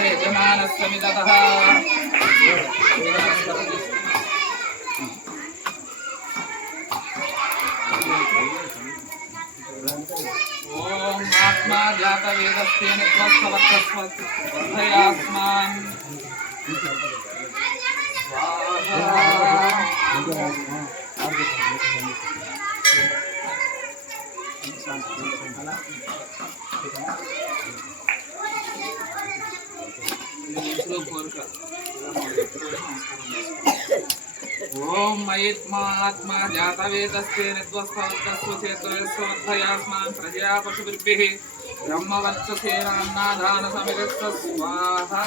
यजमानस्समिततः ओम आत्मा जातवेदस्तेन त्वस्तवत्तस्वद्धयास्मान् ओम मयित्मात्मा जातवेदस्तेन त्वस्तवत्तस्वद्धयास्मान् प्रजया पशुभिर्भिः ब्रह्मवर्चसेनान्नादानसमिरस्य स्वाहा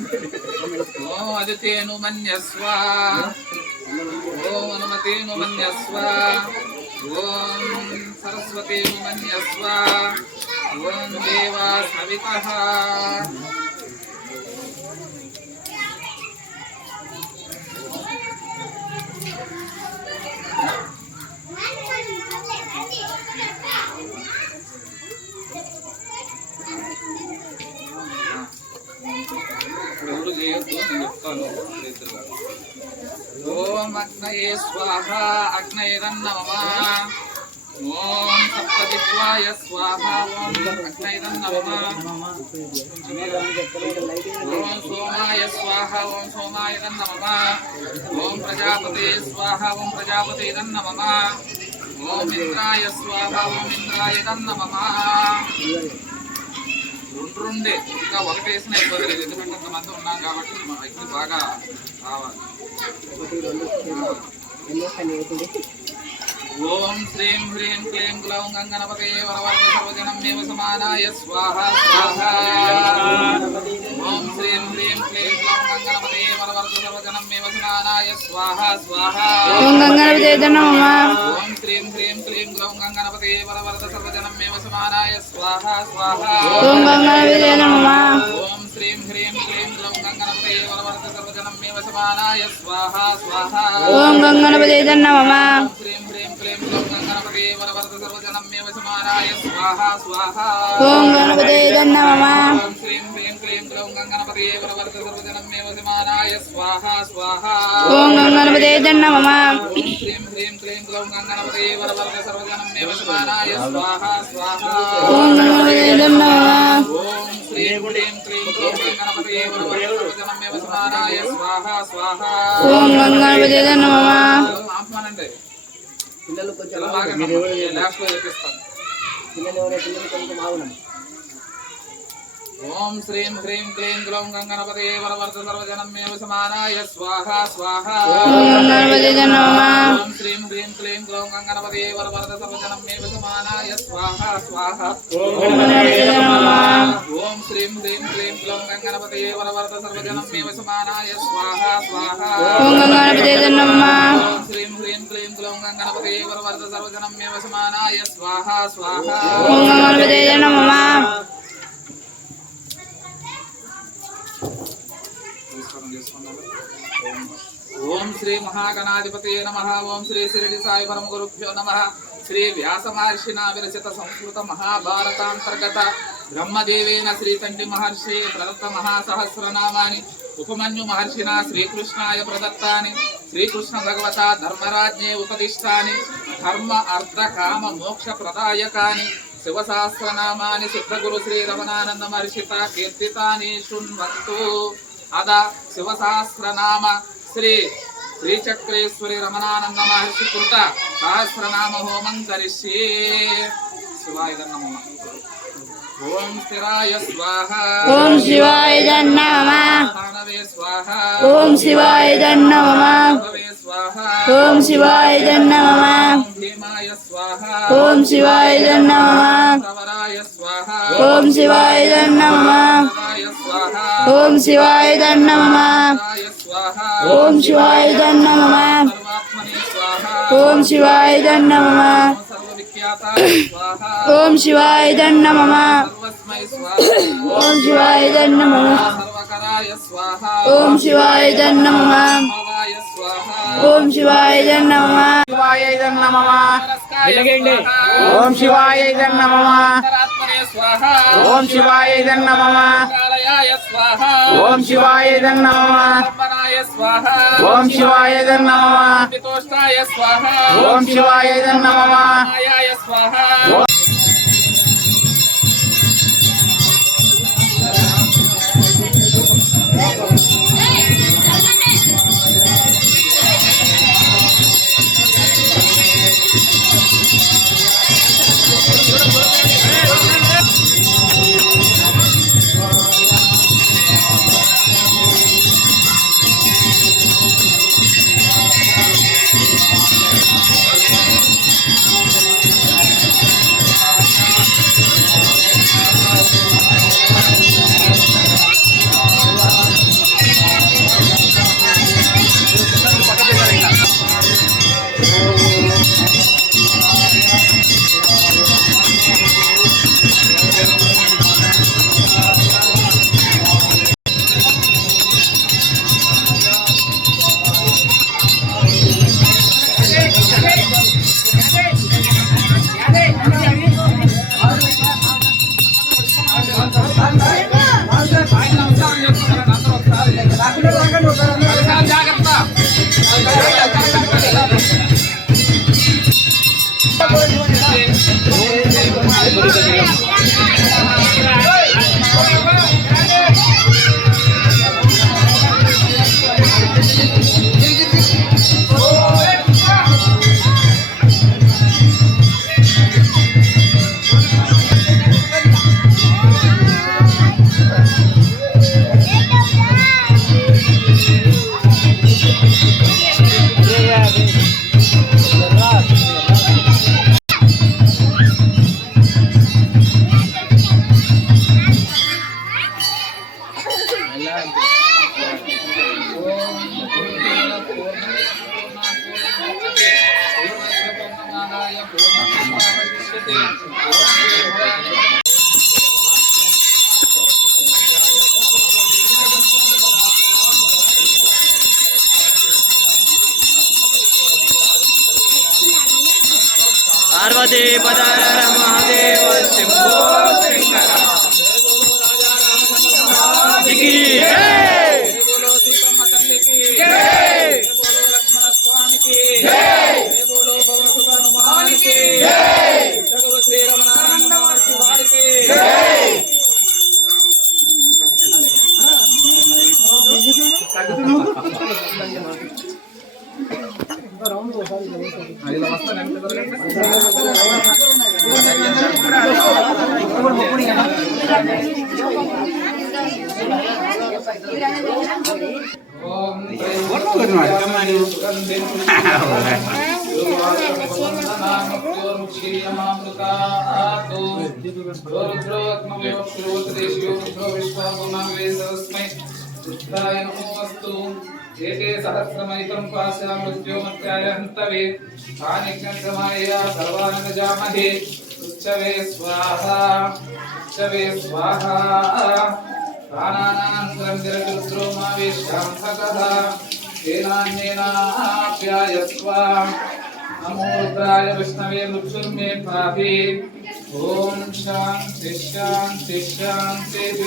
ओम अदितेनु मन्यस्व ओम अनुमतेनु मन्यस्व ओम सरस्वतेनु मन्यस्व ओम देवा सवितः ओम अग्नये स्वाहा अग्नयेरन्नमः ओम सप्तदिक्वाय स्वाहा ओम अग्नयेरन्नमः ओम सोमाय स्वाहा ओम सोमायेरन्नमः ओम प्रजापते स्वाहा ओम प्रजापतेरन्नमः ओम इंद्राय स्वाहा ओम इंद्रायेरन्नमः రెండే ఇంకా ఒకటేసిన ఇబ్బంది ఎందుకంటే అంతమంది ఉన్నాం కాబట్టి ఇది బాగా రావాలి ఓం శ్రీం హ్రీం క్లీం గ్లౌం గంగణపతే వరవర్ధ సర్వజనమేవ సమానాయ స్వాహా స్వాహా ఓం శ్రీం హ్రీం క్లీం గ్లౌం గంగణపతే వరవర్ధ సర్వజనమేవ సమానాయ స్వాహా స్వాహా ఓం గంగణపతే నమః ఓం శ్రీం హ్రీం క్లీం గ్లౌం గంగణపతే వరవర్ధ సర్వజనమేవ సమానాయ స్వాహా స్వాహా ఓం గంగణపతే నమః ఓం శ్రీం హ్రీం క్లీం గ్లౌం గంగణపతే వరవర్ధ సర్వజనమేవ సమానాయ స్వాహా స్వాహా ఓం గంగణపతే నమః శ్రీం హ్రీం क्लीं ग्लौं गणपते वरवर्ध सर्वजनमेव समानाय स्वाहा स्वाहा ओम गणपते नमः ओम श्रीं ह्रीं क्लीं ग्लौं गणपते वरवर्ध सर्वजनमेव समानाय स्वाहा स्वाहा ओम गणपते नमः ओम श्रीं ह्रीं क्लीं ग्लौं गणपते वरवर्ध सर्वजनमेव समानाय स्वाहा स्वाहा ओम गणपते नमः ओम श्रीं ह्रीं क्लीं ग्लौं गणपते वरवर्ध सर्वजनमेव समानाय स्वाहा स्वाहा ओम गणपते नमः आत्मानंदे పిల్లలు కొంచెం లాస్ట్ లో చెప్పిస్తాను పిల్లలు ఎవరైతే కొంచెం ఆవునండి ఓం శ్రీం హ్రీం క్లీం గ్లౌం గంగణపతే వరవర్ధ సర్వజనమేవ సమానాయ స్వాహా స్వాహా ఓం గణపతే నమః ఓం శ్రీం హ్రీం క్లీం గ్లౌం గంగణపతే వరవర్ధ సర్వజనమేవ సమానాయ స్వాహా స్వాహా ఓం గణపతే నమః ఓం శ్రీం హ్రీం క్లీం గ్లౌం గంగణపతే వరవర్ధ సర్వజనమేవ సమానాయ స్వాహా స్వాహా ఓం గణపతే నమః ఓం శ్రీం హ్రీం క్లీం గ్లౌం గంగణపతే వరవర్ధ సర్వజనమేవ సమానాయ స్వాహా స్వాహా ఓం గణపతే నమః ओम श्री महागणाधिपते नमः ओम श्री शिरडी साई परम गुरुभ्यो नमः श्री व्यास महर्षिना विरचित संस्कृत महाभारतांतर्गत ब्रह्मदेवेन श्रीकंठी महर्षि प्रदत्त महासहस्रनामानि उपमन्यु महर्षिना श्रीकृष्णाय प्रदत्तानि श्रीकृष्ण भगवता धर्मराज्ञे उपदिष्टानि धर्म अर्थ काम मोक्ष प्रदायकानि शिवसहस्रनामानि सिद्धगुरु श्री रमणानंद महर्षिता कीर्तितानि शृण्वन्तु अदा शिवसहस्रनाम श्री श्रीचक्रेश्वरी रमणानंद महर्षि कृत सहस्रनाम होमं करिष्ये शिवाय नमः ओम स्थिराय स्वाहा ओम शिवाय नमः स्वाहा ओम शिवाय नमः स्वाहा ओम शिवाय नमः ఓం శివాయ నమః ఓం శివాయ నమః ఓం శివాయ నమః ఓం శివాయ నమః ఓం శివాయ నమః ఓం శివాయ నమః ఓం శివాయ నమః ఓం శివాయ నమః ఓం శివాయ నమః శివాయ నమః ఓం శివాయ నమః ఓం శివాయ నమః ఓం శివాయ నమః ఓం శివాయ నమః ఓం శివాయ నమః పార్వతీ పదర మహాదేవ శంభో శంకర एते सहस्रमैत्रं पास्या मृत्योमत्याय हन्तवे कानिज्ञसमाया सर्वानजामहे उच्चवे स्वाहा प्राणानान्तरं जरतुद्रो मावेशान्तकः तेनान्येनाप्यायस्व नमो रुद्राय विष्णवे मृत्युर्मे पाहि ॐ शान्ति शान्ति शान्तिः।